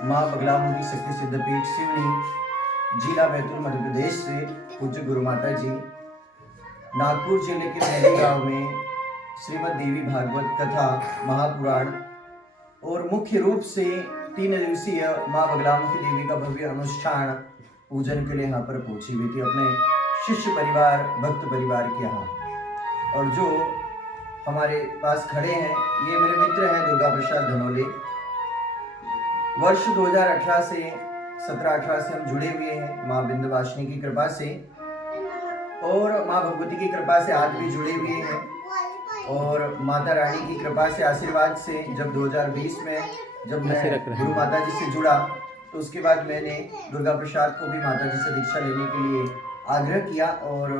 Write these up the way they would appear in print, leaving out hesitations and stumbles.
माँ बगलामुखी शक्ति सिद्धपीठ सिवनी, जिला बैतूल, मध्य प्रदेश से पूज्य गुरु माता जी नागपुर जिले के मेहदी गांव में श्रीमद् देवी भागवत कथा महापुराण और मुख्य रूप से 3 दिवसीय माँ बगलामुखी देवी का भव्य अनुष्ठान पूजन के लिए यहाँ पर पहुंची हुई थी अपने शिष्य परिवार, भक्त परिवार के यहाँ। और जो हमारे पास खड़े हैं ये मेरे मित्र हैं दुर्गा प्रसाद धनोले। वर्ष 2018 से 17-18 से हम जुड़े हुए हैं माँ विंध्यवासिनी की कृपा से और माँ भगवती की कृपा से आज भी जुड़े हुए हैं। और माता रानी की कृपा से, आशीर्वाद से जब 2020 में जब मैं गुरु माता जी से जुड़ा तो उसके बाद मैंने दुर्गा प्रसाद को भी माता जी से दीक्षा लेने के लिए आग्रह किया और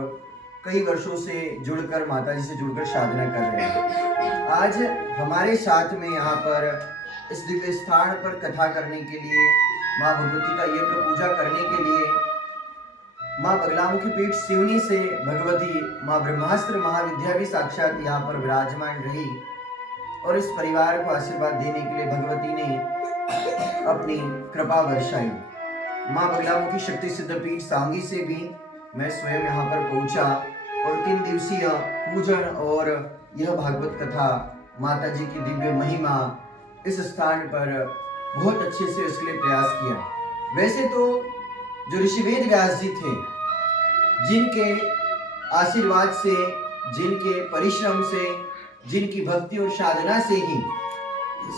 कई वर्षों से जुड़कर माता जी से जुड़कर साधना कर रहे हैं। आज हमारे साथ में यहाँ पर इस दिव्य स्थान पर कथा करने के लिए, माँ भगवती का यज्ञ पूजा करने के लिए माँ बगलामुखी पीठ सिवनी से भगवती माँ ब्रह्मास्त्र महाविद्या भी साक्षात यहाँ पर विराजमान रही और इस परिवार को आशीर्वाद देने के लिए भगवती ने अपनी कृपा वर्षाई। माँ बगलामुखी शक्ति सिद्धपीठ सांगी से भी मैं स्वयं यहाँ पर पहुंचा और 3 दिवसीय पूजन और यह भागवत कथा माता जी की दिव्य महिमा इस स्थान पर बहुत अच्छे से इसके लिए प्रयास किया। वैसे तो जो ऋषि वेद व्यास जी थे, जिनके आशीर्वाद से, जिनके परिश्रम से, जिनकी भक्ति और साधना से ही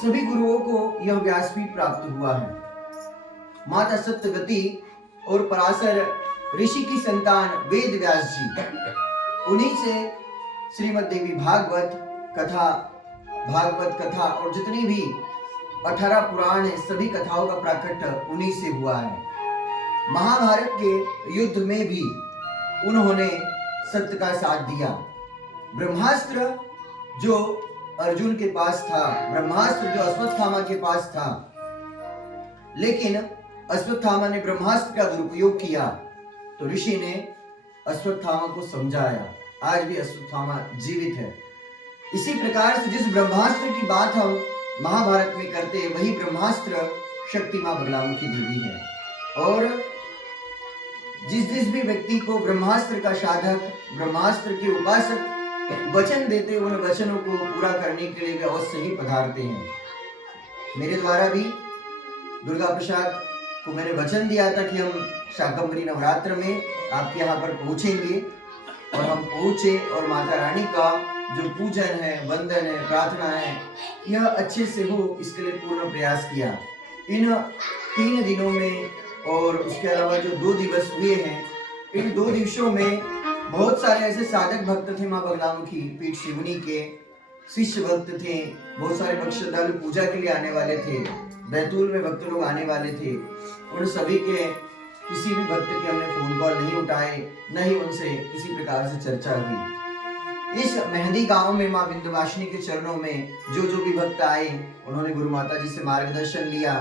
सभी गुरुओं को यह व्यासपीठ प्राप्त हुआ है। माता सत्यवती और पराशर ऋषि की संतान वेद व्यास जी, उन्हीं से श्रीमद् देवी भागवत कथा और जितनी भी 18 पुराण है सभी कथाओं का प्राकट्य उन्हीं से हुआ है। महाभारत के युद्ध में भी उन्होंने सत्य का साथ दिया। ब्रह्मास्त्र जो अर्जुन के पास था, ब्रह्मास्त्र जो अश्वत्थामा के पास था, लेकिन अश्वत्थामा ने ब्रह्मास्त्र का दुरुपयोग किया तो ऋषि ने अश्वत्थामा को समझाया। आज भी अश्वत्थामा जीवित है। इसी प्रकार से जिस ब्रह्मास्त्र की बात हम महाभारत में करते हैं वही ब्रह्मास्त्र शक्ति माँ बगलामुखी देवी है। और जिस भी व्यक्ति को ब्रह्मास्त्र का साधक, ब्रह्मास्त्र के उपासक वचन देते, उन वचनों को पूरा करने के लिए वे अवश्य ही पधारते हैं। मेरे द्वारा भी दुर्गा प्रसाद को मैंने वचन दिया था कि हम शाकंभरी नवरात्र में आपके यहाँ पर पहुँचेंगे और हम पहुँचे और माता रानी का जो पूजन है, वंदन है, प्रार्थना है, यह अच्छे से हो इसके लिए पूर्ण प्रयास किया। इन 3 दिनों में और उसके अलावा जो 2 दिवस हुए हैं, इन 2 दिवसों में बहुत सारे ऐसे साधक भक्त थे माँ बगलामुखी पीठ सिवनी के, शिष्य भक्त थे, बहुत सारे भक्त श्रद्धालु पूजा के लिए आने वाले थे, बैतूल में भक्त लोग आने वाले थे। उन सभी के किसी भी भक्त के हमने फोन कॉल नहीं उठाए, न ही उनसे किसी प्रकार से चर्चा हुई। इस मेहदी गांव में माँ विंध्यवासिनी के चरणों में जो भी भक्त आए उन्होंने गुरु माता जी से मार्गदर्शन लिया,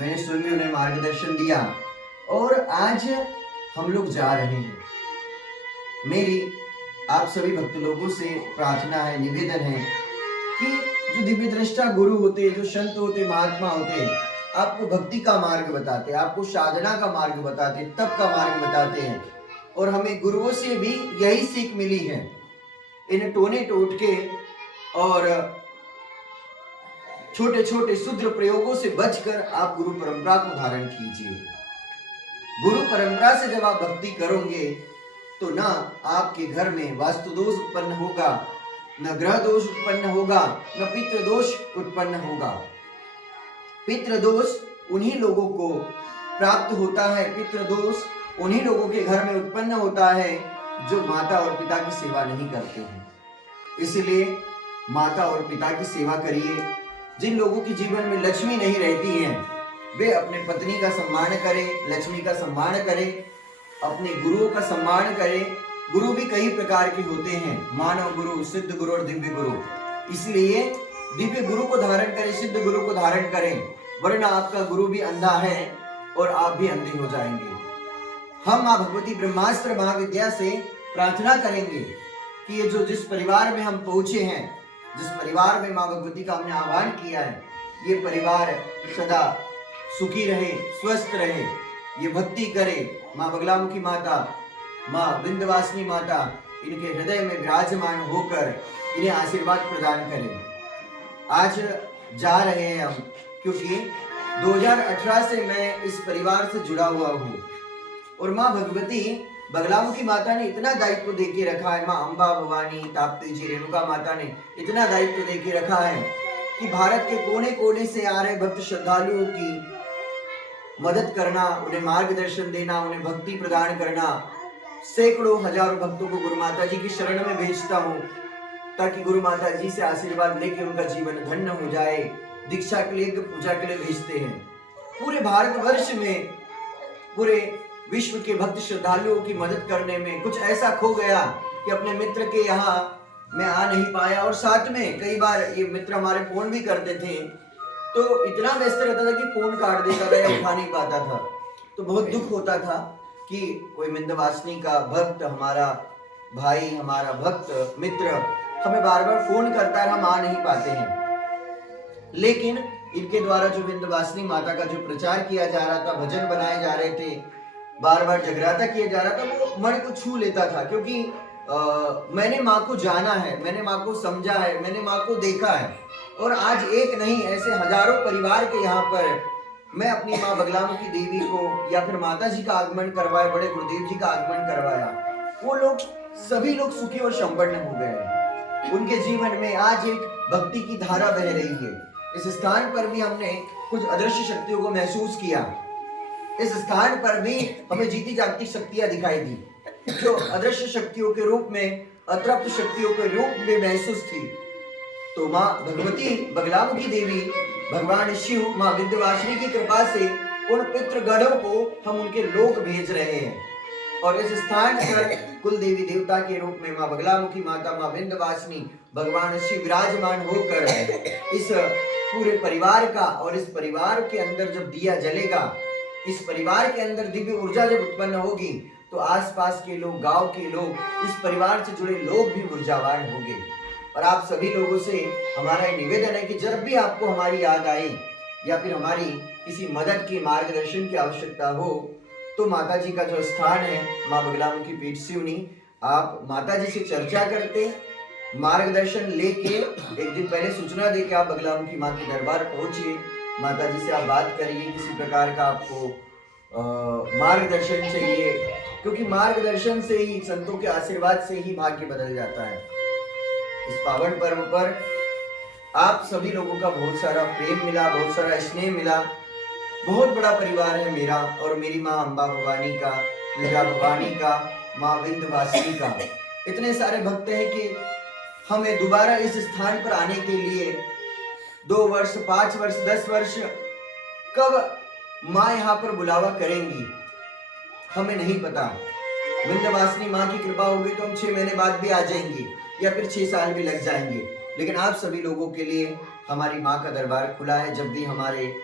मैंने स्वयं भी उन्हें मार्गदर्शन दिया और आज हम लोग जा रहे हैं। मेरी आप सभी भक्त लोगों से प्रार्थना है, निवेदन है कि जो दिव्य दृष्टा गुरु होते, जो संत होते, महात्मा होते, आपको भक्ति का मार्ग बताते, आपको साधना का मार्ग बताते, तप का मार्ग बताते हैं। और हमें गुरुओं से भी यही सीख मिली है। इन टोने टोटके और छोटे छोटे शुद्र प्रयोगों से बचकर आप गुरु परंपरा को धारण कीजिए। गुरु परंपरा से जब आप भक्ति करोगे तो ना आपके घर में वास्तु दोष उत्पन्न होगा, न ग्रह दोष उत्पन्न होगा, न पितृ दोष उत्पन्न होगा। पितृ दोष उन्हीं लोगों को प्राप्त होता है, पितृ दोष उन्हीं लोगों के घर में उत्पन्न होता है जो माता और पिता की सेवा नहीं करते हैं। इसलिए माता और पिता की सेवा करिए। जिन लोगों के जीवन में लक्ष्मी नहीं रहती हैं वे अपने पत्नी का सम्मान करें, लक्ष्मी का सम्मान करें, अपने गुरुओं का सम्मान करें। गुरु भी कई प्रकार के होते हैं, मानव गुरु, सिद्ध गुरु और दिव्य गुरु। इसलिए दिव्य गुरु को धारण करें, सिद्ध गुरु को धारण करें, वरना आपका गुरु भी अंधा है और आप भी अंधे हो जाएंगे। हम माँ भगवती ब्रह्मास्त्र महाविद्या से प्रार्थना करेंगे कि ये जो जिस परिवार में हम पहुंचे हैं, जिस परिवार में माँ भगवती का हमने आह्वान किया है, ये परिवार सदा सुखी रहे, स्वस्थ रहे, ये भक्ति करे। माँ बगलामुखी माता, माँ विंध्यवासिनी माता इनके हृदय में विराजमान होकर इन्हें आशीर्वाद प्रदान करें। आज जा रहे हैं हम, क्योंकि 2018 से मैं इस परिवार से जुड़ा हुआ हूँ और माँ भगवती बगलामुखी माता ने इतना दायित्व दे के रखा है, माँ अम्बा भवानी ताप्ती जी रेणुका माता ने इतना दायित्व दे के रखा है कि भारत के कोने कोने से आ रहे भक्त श्रद्धालुओं की मदद करना, उन्हें मार्गदर्शन देना, उन्हें भक्ति प्रदान करना। सैकड़ों हजारों भक्तों को गुरु माता जी की शरण में भेजता हूँ ताकि गुरु माता जी से आशीर्वाद लेके उनका जीवन धन्य हो जाए। दीक्षा के लिए, पूजा के लिए भेजते हैं। पूरे भारतवर्ष में, पूरे विश्व के भक्त श्रद्धालुओं की मदद करने में कुछ ऐसा खो गया कि अपने मित्र के यहाँ मैं आ नहीं पाया। और साथ में कई बार ये मित्र हमारे फोन भी करते थे, तो इतना व्यस्त रहता था कि फोन काट देता था या उठा नहीं पाता था। तो बहुत दुख होता था कि कोई विंध्यवासिनी का भक्त, हमारा भाई, हमारा भक्त मित्र हमें बार बार फोन करता है, हम आ नहीं पाते हैं। लेकिन इनके द्वारा जो विंध्यवासिनी माता का जो प्रचार किया जा रहा था, भजन बनाए जा रहे थे, बार बार जगराता किया जा रहा था, वो मन को छू लेता था। क्योंकि मैंने माँ को जाना है, मैंने माँ को समझा है, मैंने माँ को देखा है। और आज एक नहीं, ऐसे हजारों परिवार के यहाँ पर मैं अपनी माँ बगलामुखी देवी को या फिर माता जी का आगमन करवाया, बड़े गुरुदेव जी का आगमन करवाया। वो लोग, सभी लोग सुखी और संपन्न हो गए। उनके जीवन में आज एक भक्ति की धारा बह रही है। इस स्थान पर भी हमने कुछ अदृश्य शक्तियों को महसूस किया। इस स्थान पर भी हमें जीती जागती शक्तियां दिखाई दी, जो अदृश्य शक्तियों के रूप में, अतृप्त शक्तियों के रूप में महसूस थी। तो माँ भगवती बगलामुखी देवी, भगवान शिव, माँ विंध्यवासिनी की कृपा से उन पितृगणों को हम उनके लोक भेज रहे हैं। और इस स्थान पर कुल देवी देवता के रूप में माँ बगलामुखी माता, माँ विंध्यवासिनी, भगवान शिव विराजमान होकर इस पूरे परिवार का, और इस परिवार के अंदर जब दिया जलेगा, इस परिवार के अंदर दिव्य ऊर्जा जब उत्पन्न होगी, तो आसपास के लोग, गांव के लोग, इस परिवार से जुड़े लोग भी ऊर्जावान होंगे। और आप सभी लोगों से हमारा निवेदन है कि जब भी आपको हमारी याद आए या फिर हमारी किसी मदद की, मार्गदर्शन की आवश्यकता हो, तो माता जी का जो स्थान है माँ बगलामुखी पीठ सिवनी, आप माता जी से चर्चा करते, मार्गदर्शन लेके एक दिन पहले सूचना देके आप बगलामुखी माँ के दरबार पहुंचिए। माता जी से आप बात करिए, किसी प्रकार का आपको मार्गदर्शन चाहिए, क्योंकि मार्गदर्शन से ही, संतों के आशीर्वाद से ही भाग्य बदल जाता है। इस पावन पर्व पर आप सभी लोगों का बहुत सारा प्रेम मिला, बहुत सारा स्नेह मिला। बहुत बड़ा परिवार है मेरा और मेरी माँ अम्बा भवानी का, दुर्गा भवानी का, माँ विंध्यवासिनी का। इतने सारे भक्त हैं कि हमें दोबारा इस स्थान पर आने के लिए 2 वर्ष, 5 वर्ष, 10 वर्ष कब माँ यहाँ पर बुलावा करेंगी हमें नहीं पता। विंध्यवासिनी माँ की कृपा होगी तो हम 6 महीने बाद भी आ जाएंगे या फिर 6 साल भी लग जाएंगे। लेकिन आप सभी लोगों के लिए हमारी माँ का दरबार खुला है। जब भी हमारे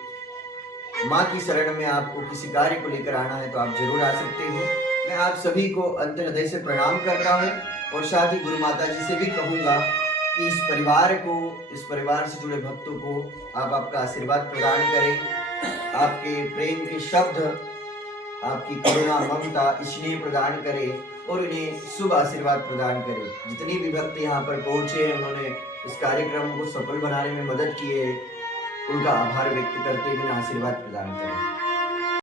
माँ की शरण में आपको किसी कार्य को लेकर आना है तो आप जरूर आ सकते हो। मैं आप सभी को अंतर हृदय से प्रणाम करता हूँ और साथ ही गुरु माता जी से भी कहूँगा कि इस परिवार को, इस परिवार से जुड़े भक्तों को आप आपका आशीर्वाद प्रदान करें, आपके प्रेम के शब्द, आपकी करुणा, ममता, स्नेह प्रदान करें और इन्हें शुभ आशीर्वाद प्रदान करें। जितने भी भक्त यहाँ पर पहुँचे हैं, उन्होंने इस कार्यक्रम को सफल बनाने में मदद की है, उनका आभार व्यक्त करते हुए आशीर्वाद प्रदान करें।